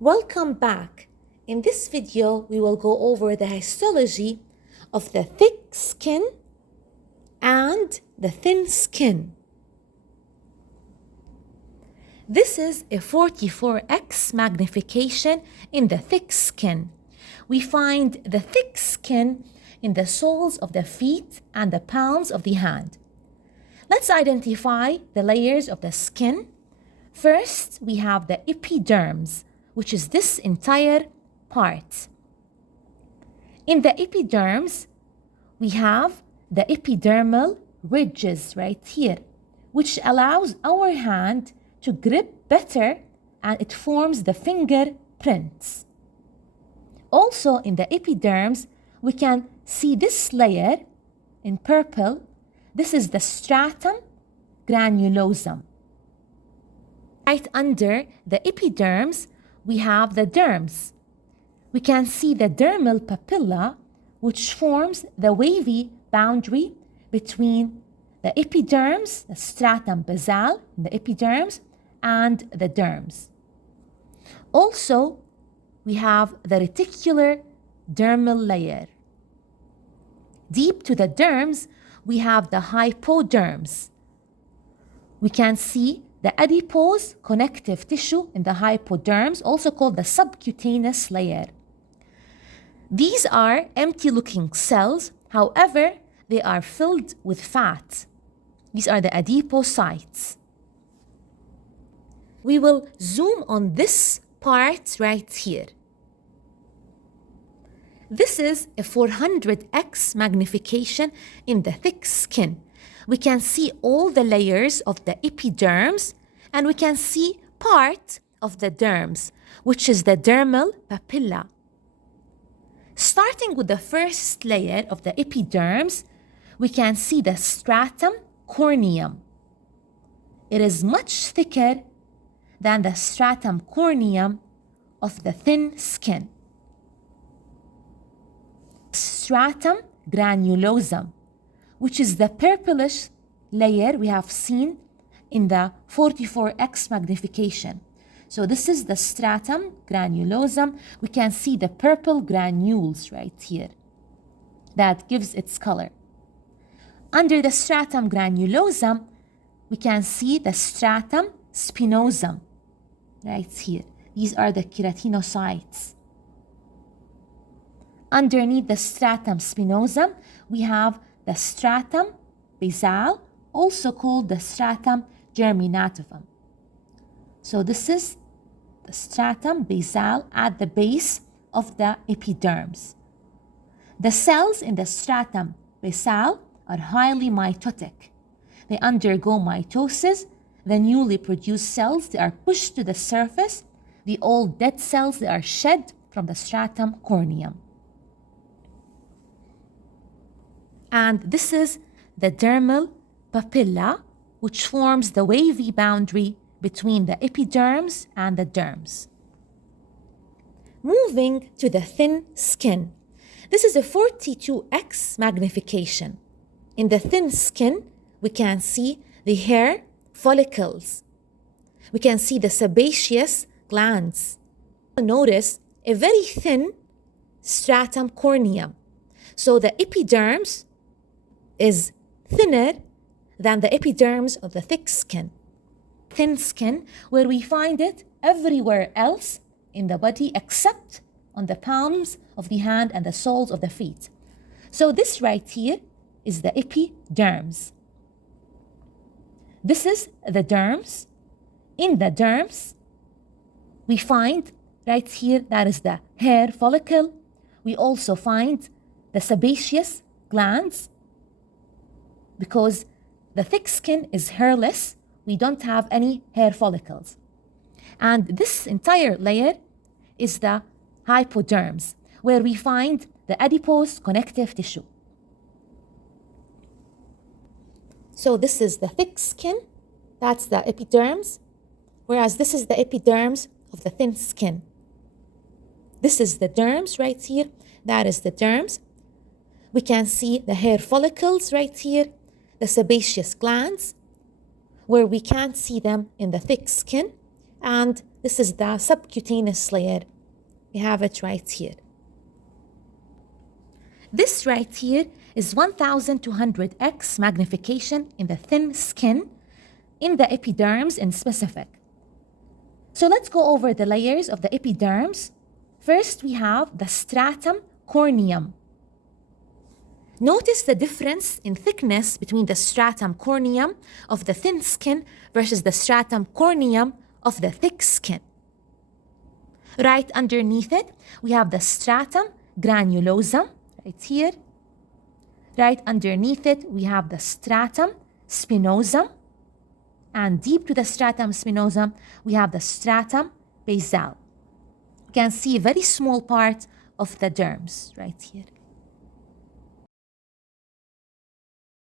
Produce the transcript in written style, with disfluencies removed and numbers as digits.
Welcome back. In this video, we will go over the histology of the thick skin and the thin skin. This is a 44x magnification in the thick skin. We find the thick skin in the soles of the feet and the palms of the hand. Let's identify the layers of the skin. First, we have the epidermis, which is this entire part. In the epidermis, we have the epidermal ridges right here, which allows our hand to grip better, and it forms the fingerprints. Also in the epidermis, we can see this layer in purple. This is the stratum granulosum. Right under the epidermis, we have the dermis. We can see the dermal papilla, which forms the wavy boundary between the epidermis, the stratum basale in the epidermis, and the dermis. Also, we have the reticular dermal layer. Deep to the dermis, we have the hypodermis. We can see the adipose connective tissue in the hypodermis, also called the subcutaneous layer. These are empty-looking cells. However, they are filled with fat. These are the adipocytes. We will zoom on this part right here. This is a 400x magnification in the thick skin. We can see all the layers of the epidermis, and we can see part of the dermis, which is the dermal papilla. Starting with the first layer of the epidermis, we can see the stratum corneum. It is much thicker than the stratum corneum of the thin skin. Stratum granulosum, which is the purplish layer we have seen in the 44x magnification. So this is the stratum granulosum. We can see the purple granules right here. That gives its color. Under the stratum granulosum, we can see the stratum spinosum right here. These are the keratinocytes. Underneath the stratum spinosum, we have the stratum basale, also called the stratum germinativum. So this is the stratum basale at the base of the epidermis. The cells in the stratum basale are highly mitotic. They undergo mitosis. The newly produced cells, they are pushed to the surface. The old dead cells, they are shed from the stratum corneum. And this is the dermal papilla, which forms the wavy boundary between the epidermis and the dermis. Moving to the thin skin. This is a 42x magnification. In the thin skin, we can see the hair follicles. We can see the sebaceous glands. Notice a very thin stratum corneum. So the epidermis is thinner than the epidermis of the thick skin. Thin skin, where we find it everywhere else in the body except on the palms of the hand and the soles of the feet. So this right here is the epidermis. This is the dermis. In the dermis, we find right here, that is the hair follicle. We also find the sebaceous glands. Because the thick skin is hairless, we don't have any hair follicles. And this entire layer is the hypodermis, where we find the adipose connective tissue. So this is the thick skin, that's the epidermis, whereas this is the epidermis of the thin skin. This is the dermis right here, that is the dermis. We can see the hair follicles right here, the sebaceous glands, where we can't see them in the thick skin, and This is the subcutaneous layer. We have it right here. This right here is 1200x magnification in the thin skin, in the epidermis in specific. So let's go over the layers of the epidermis. First, we have the stratum corneum. Notice the difference in thickness between the stratum corneum of the thin skin versus the stratum corneum of the thick skin. Right underneath it, we have the stratum granulosum, right here. Right underneath it, we have the stratum spinosum. And deep to the stratum spinosum, we have the stratum basale. You can see a very small part of the dermis right here.